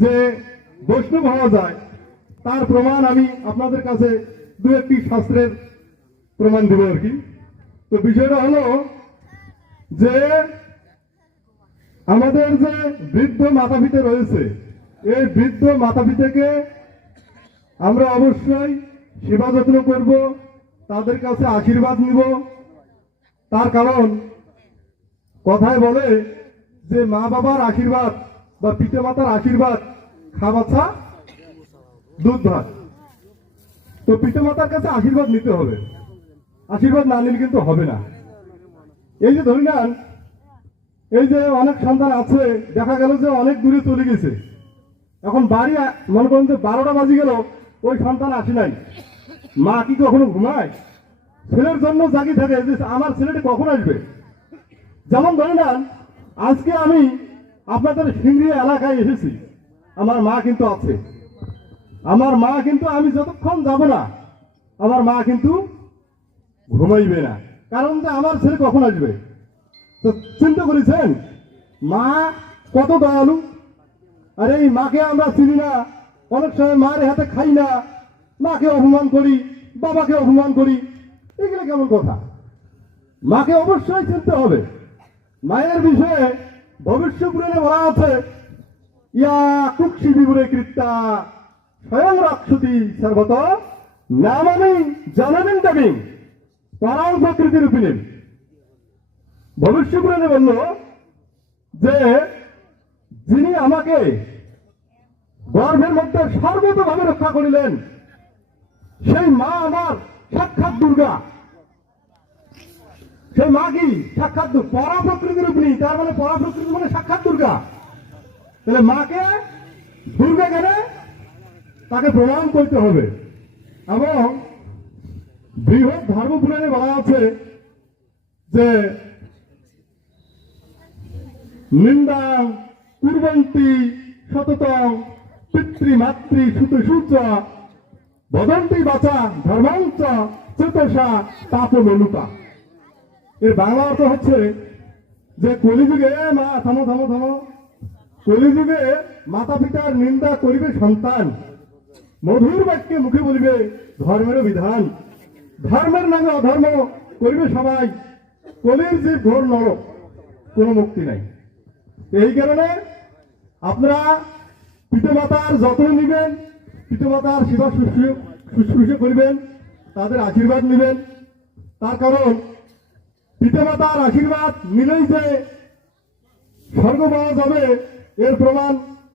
যে বৈষ্ণব হওয়া যায় তার প্রমাণ আমি আপনাদের কাছে দু একটি শাস্ত্রের প্রমাণ দেব আর কি। তো বিষয়টা হলো যে আমাদের যে বৃদ্ধ মাতা পিতা রয়েছে, এই বৃদ্ধ মাতা পিতাকে আমরা অবশ্যই সেবা যত্ন করব, তাদের কাছে আশীর্বাদ নিব। তার কারণ কথায় বলে যে মা বাবার আশীর্বাদ বা পিতা মাতার আশীর্বাদ খাওয়াছা দুধ ভাত। তো পিতা মাতার কাছে আশীর্বাদ নিতে হবে, আশীর্বাদ না নিলে কিন্তু হবে না। এই যে ধরে নেন, এই যে অনেক সন্তান আছে, দেখা গেল যে অনেক দূরে চলে গেছে, এখন বাড়ি মনে করেন যে 12টা বাজে গেল, ওই সন্তান আসে নাই, মা কি কখনো ঘুমায়? ছেলের জন্য জাগি থাকে যে আমার ছেলেটি কখন আসবে। যেমন ধরে নেন, আজকে আমি আপনাদের সিংড়ি এলাকায় এসেছি, আমার মা কিন্তু আছে, আমার মা কিন্তু আমি যতক্ষণ যাব না আমার মা কিন্তু ঘুমাইবে না, কারণ যে আমার ছেলে কখন আসবে। তো চিন্তা করেছেন মা কত দয়ালু। আর এই মাকে আমরা চিনি না, অনেক সময় মার হাতে খাই না, মাকে অপমান করি, বাবাকে অপমান করি, এগুলো কেমন কথা? মাকে অবশ্যই চিনতে হবে। মায়ের বিষয়ে ভবিষ্য পুরাণে বলা আছে, ইয়া কুক্ষি বিবরে কৃত্যা স্বয়ং রাক্ষসী সর্বত নামামি জানাবেন দেবী পরাং প্রকৃতি রূপিণী। ভবিষ্য পুরাণে বলল যে যিনি আমাকে গর্ভের মধ্যে সর্বতভাবে রক্ষা করিলেন সেই মা আমার সাক্ষাৎ দুর্গা। সেই মা কি সাক্ষাৎ পরা প্রকৃতি রূপিণী, তার মানে পরা প্রকৃতি মানে সাক্ষাৎ দুর্গা। তাহলে মাকে দুর্গা কেন, তাকে প্রণাম করতে হবে। এবং বৃহৎ ধর্মপুরাণে বলা আছে যে নিন্দা কুর্বন্তি সততং পিতৃমাতৃ সুতসূচ বদন্তি বাচা ধর্মাঞ্চ চেতসা তাপমনুতা। এর বাংলা অর্থ হচ্ছে যে কলিযুগে মা থামো থামো থামো, কলিযুগে মাতা পিতার নিন্দা করিবে সন্তান, মধুর বাক্যে মুখে বলিবে ধর্মের বিধান, ধর্মের নামে অধর্ম করিবে সবাই, কলির যে ঘোর নরক, কোনো মুক্তি নাই। এই কারণে আপনারা পিতামাতার যত্ন নিবেন, পিতামাতার সেবা শুশ্রূষা করিবেন, তাদের আশীর্বাদ নেবেন। তার কারণ পিতামাতার আশীর্বাদ নিলেই যে স্বর্গ পাওয়া যাবে এর প্রমাণ